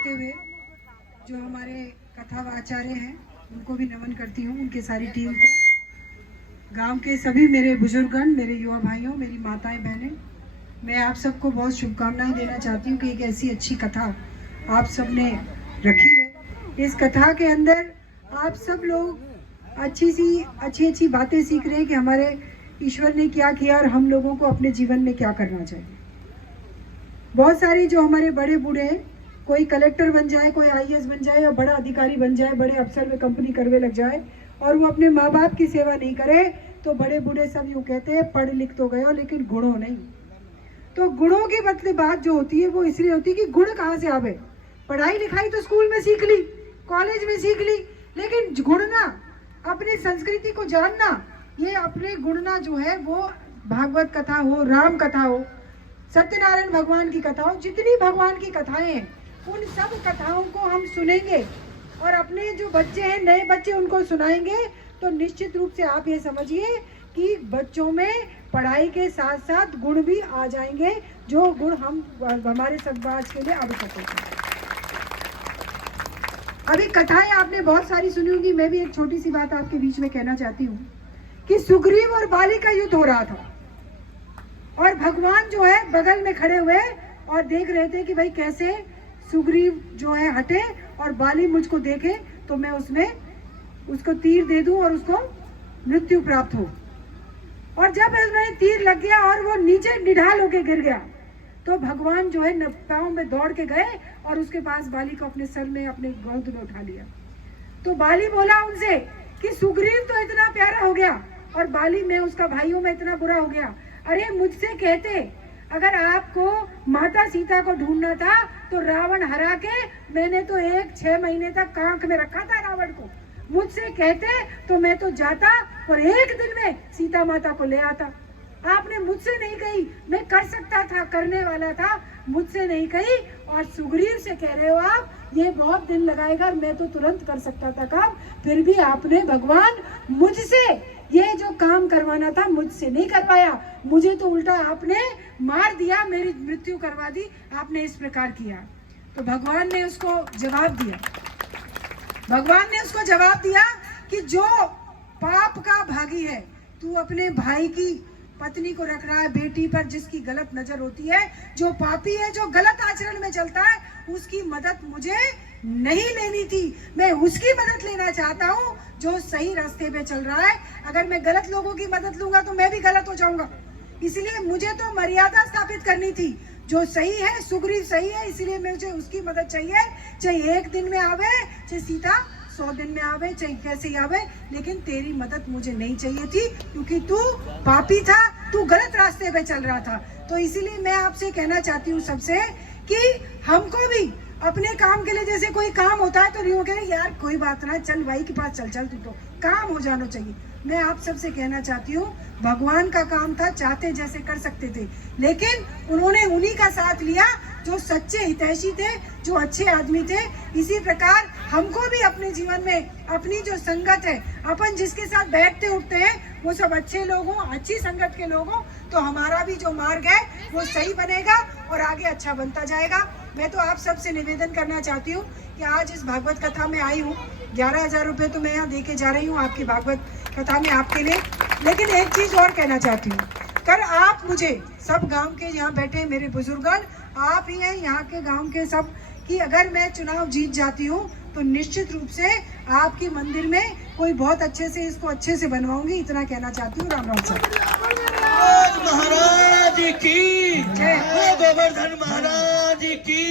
करते हुए जो हमारे कथावाचार्य हैं उनको भी नमन करती हूँ, उनकी सारी टीम को, गांव के सभी मेरे बुजुर्गगण, मेरे युवा भाइयों, मेरी माताएं बहनें, मैं आप सबको बहुत शुभकामनाएं देना चाहती हूँ कि एक ऐसी अच्छी कथा आप सब ने रखी है। इस कथा के अंदर आप सब लोग अच्छी बातें सीख रहे हैं कि हमारे ईश्वर ने क्या किया और हम लोगों को अपने जीवन में क्या करना चाहिए। बहुत सारी जो हमारे बड़े बूढ़े हैं, कोई कलेक्टर बन जाए, कोई आईएएस बन जाए या बड़ा अधिकारी बन जाए, बड़े अफसर में कंपनी करवे लग जाए और वो अपने माँ बाप की सेवा नहीं करे, तो बड़े बूढ़े सब यूँ कहते हैं पढ़ लिख तो गया लेकिन गुणों नहीं। तो गुणों की मतलब बात जो होती है वो इसलिए होती है कि गुण कहाँ से आवे। पढ़ाई लिखाई तो स्कूल में सीख ली, कॉलेज में सीख ली, लेकिन गुणना, अपनी संस्कृति को जानना, ये अपने गुणना जो है वो भागवत कथा हो, राम कथा हो, सत्यनारायण भगवान की कथा हो, जितनी भगवान की कथाएं हैं उन सब कथाओं को हम सुनेंगे और अपने जो बच्चे हैं, नए बच्चे, उनको सुनाएंगे तो निश्चित रूप से आप ये समझिए कि बच्चों में पढ़ाई के साथ साथ गुण भी आ जाएंगे, जो गुण हम हमारे समाज के लिए आवश्यक होते हैं। अभी कथाएं आपने बहुत सारी सुनी होंगी, मैं भी एक छोटी सी बात आपके बीच में कहना चाहती हूँ कि सुग्रीव और बाली का युद्ध हो रहा था और भगवान जो है बगल में खड़े हुए और देख रहे थे कि भाई कैसे सुग्रीव जो है हटे और बाली मुझको देखे तो मैं उसमें उसको तीर दे दूं और उसको मृत्यु प्राप्त हो। और जब उसमें तीर लग गया और वो नीचे निढाल होके गिर गया तो भगवान जो है पांव में दौड़ के गए और उसके पास बाली को अपने सर में, अपने गोद में उठा लिया। तो बाली बोला उनसे कि सुग्रीव तो इतना प्यारा हो गया और बाली में, उसका भाइयों में इतना बुरा हो गया। अरे मुझसे कहते, अगर आपको माता सीता को ढूंढना था तो रावण हरा के मैंने तो 6 महीने तक कांख में रखा था रावण को। मुझसे कहते तो मैं तो जाता और एक दिन में सीता माता को ले आता। आपने मुझसे नहीं कही, मैं कर सकता था, करने वाला था, मुझसे नहीं कही और सुग्रीव से कह रहे हो आप ये बहुत दिन लगाएगा, मैं तो तुरंत कर सकता था काम, फिर भी आपने भगवान मुझसे ये जो काम करवाना था मुझसे नहीं कर पाया, मुझे तो उल्टा आपने मार दिया, मेरी मृत्यु करवा दी, आपने इस प्रकार किया। तो भगवान ने उसको जवाब दिया कि जो पाप का भागी है, तू अपने भाई की पत्नी को रख रहा है, बेटी पर जिसकी गलत नजर होती है, जो पापी है, जो गलत आचरण में चलता है, उसकी मदद मुझे नहीं लेनी थी। मैं उसकी मदद लेना चाहता हूँ जो सही रास्ते पे चल रहा है। अगर मैं गलत लोगों की मदद लूंगा तो मैं भी गलत हो जाऊंगा, इसलिए मुझे तो मर्यादा स्थापित करनी थी। जो सही है, सुग्रीव सही है, इसलिए मुझे उसकी मदद चाहिए, चाहे 1 दिन में आवे, चाहे सीता 100 दिन में आवे, चाहे कैसे ही आवे, लेकिन तेरी मदद मुझे नहीं चाहिए थी क्योंकि तू पापी था, तू गलत रास्ते पे चल रहा था। तो इसीलिए मैं आपसे कहना चाहती हूँ सबसे कि हमको भी अपने काम के लिए, जैसे कोई काम होता है तो यूँ कह यार कोई बात ना, चल भाई के पास चल, तू तो काम हो जाना चाहिए। मैं आप सबसे कहना चाहती हूँ भगवान का काम था, चाहते जैसे कर सकते थे, लेकिन उन्होंने उन्हीं का साथ लिया जो सच्चे हितैषी थे, जो अच्छे आदमी थे। इसी प्रकार हमको भी अपने जीवन में अपनी जो संगत है, अपन जिसके साथ बैठते उठते हैं वो सब अच्छे लोग हों, अच्छी संगत के लोग हों, तो हमारा भी जो मार्ग है वो सही बनेगा और आगे अच्छा बनता जाएगा। मैं तो आप सबसे निवेदन करना चाहती हूँ कि आज इस भागवत कथा में आई हूँ, 11,000 रुपये तो मैं यहाँ दे के जा रही हूँ आपकी भागवत कथा में आपके लिए, लेकिन एक चीज और कहना चाहती हूँ, कर आप मुझे सब गांव के यहाँ बैठे मेरे बुजुर्गन, आप ही हैं यहाँ के गांव के सब, कि अगर मैं चुनाव जीत जाती हूँ तो निश्चित रूप से आपकी मंदिर में कोई बहुत अच्छे से इसको अच्छे से बनवाऊंगी, इतना कहना चाहती हूँ। राम राम साहब। महाराज की जय, गोवर्धन महाराज की।